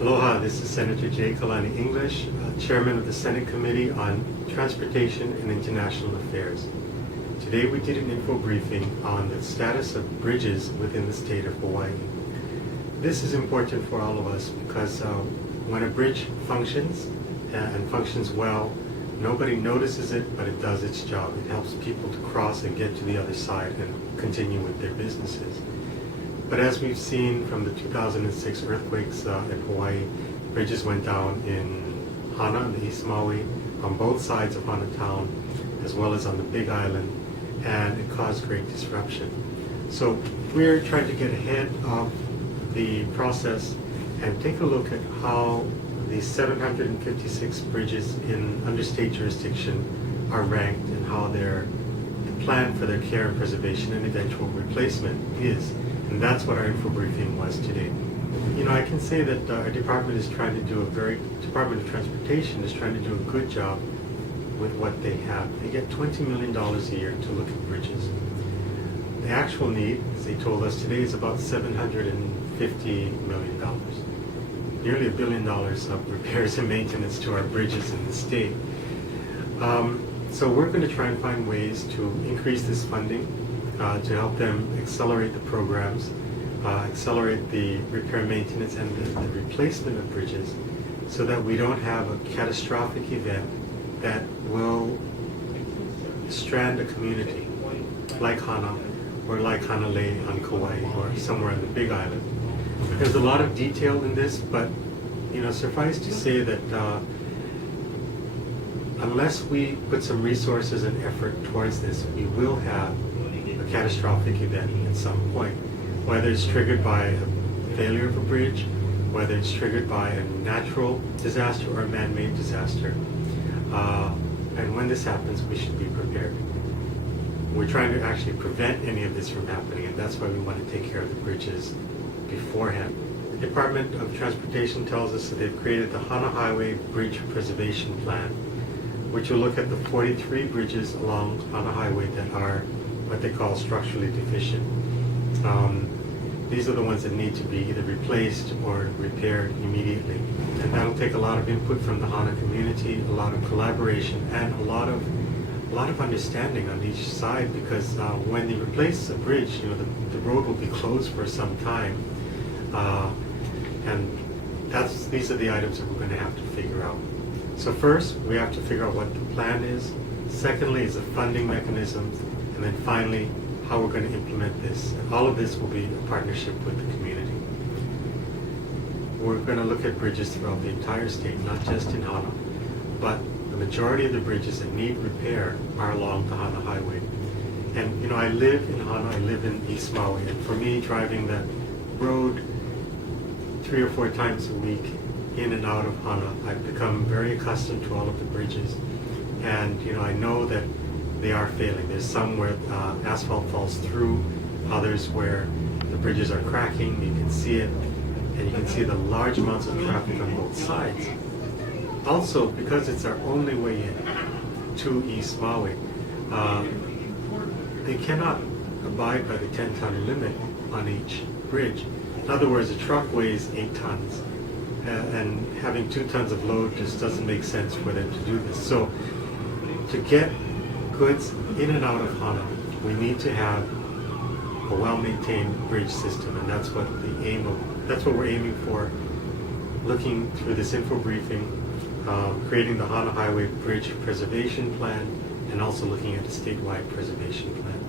Aloha, this is Senator J. Kalani English, Chairman of the Senate Committee on Transportation and International Affairs. Today we did an info briefing on the status of bridges within the state of Hawaii. This is important for all of us because when a bridge functions and functions well, nobody notices it, but it does its job. It helps people to cross and get to the other side and continue with their businesses. But as we've seen from the 2006 earthquakes in Hawaii, bridges went down in Hana, in the East Maui, on both sides of Hana town, as well as on the Big Island, and it caused great disruption. So we're trying to get ahead of the process and take a look at how the 756 bridges in under-state jurisdiction are ranked and how the plan for their care and preservation and eventual replacement is. And that's what our info briefing was today. You know, I can say that our department is trying to do Department of Transportation is trying to do a good job with what they have. They get $20 million a year to look at bridges. The actual need, as they told us today, is about $750 million. Nearly $1 billion of repairs and maintenance to our bridges in the state. So we're going to try and find ways to increase this funding to help them accelerate the programs, accelerate the repair, maintenance, and the replacement of bridges so that we don't have a catastrophic event that will strand a community like Hana or like Hanalei on Kauai or somewhere on the Big Island. There's a lot of detail in this, but you know, suffice to say that unless we put some resources and effort towards this, we will have a catastrophic event at some point, whether it's triggered by a failure of a bridge, whether it's triggered by a natural disaster or a man-made disaster. And when this happens, we should be prepared. We're trying to actually prevent any of this from happening, and that's why we want to take care of the bridges beforehand. The Department of Transportation tells us that they've created the Hana Highway Bridge Preservation Plan, which will look at the 43 bridges along Hana Highway that are what they call structurally deficient. These are the ones that need to be either replaced or repaired immediately. And that'll take a lot of input from the Hana community, a lot of collaboration, and a lot of understanding on each side, because when they replace a bridge, you know, the road will be closed for some time. And these are the items that we're going to have to figure out. So first, we have to figure out what the plan is. Secondly, is the funding mechanism. And then finally, how we're going to implement this. And all of this will be a partnership with the community. We're going to look at bridges throughout the entire state, not just in Hana, but the majority of the bridges that need repair are along the Hana Highway. And you know, I live in Hana, I live in East Maui, and for me, driving that road 3 or 4 times a week in and out of Hana, I've become very accustomed to all of the bridges. And you know, I know that they are failing. There's some where asphalt falls through, others where the bridges are cracking. You can see it, and you can see the large amounts of traffic on both sides. Also, because it's our only way in to East Maui, they cannot abide by the 10-ton limit on each bridge. In other words, a truck weighs 8 tons, and having 2 tons of load just doesn't make sense for them to do this. So, to get goods in and out of Hana, we need to have a well-maintained bridge system, and that's what we're aiming for. Looking through this info briefing, creating the Hana Highway Bridge Preservation Plan, and also looking at a statewide preservation plan.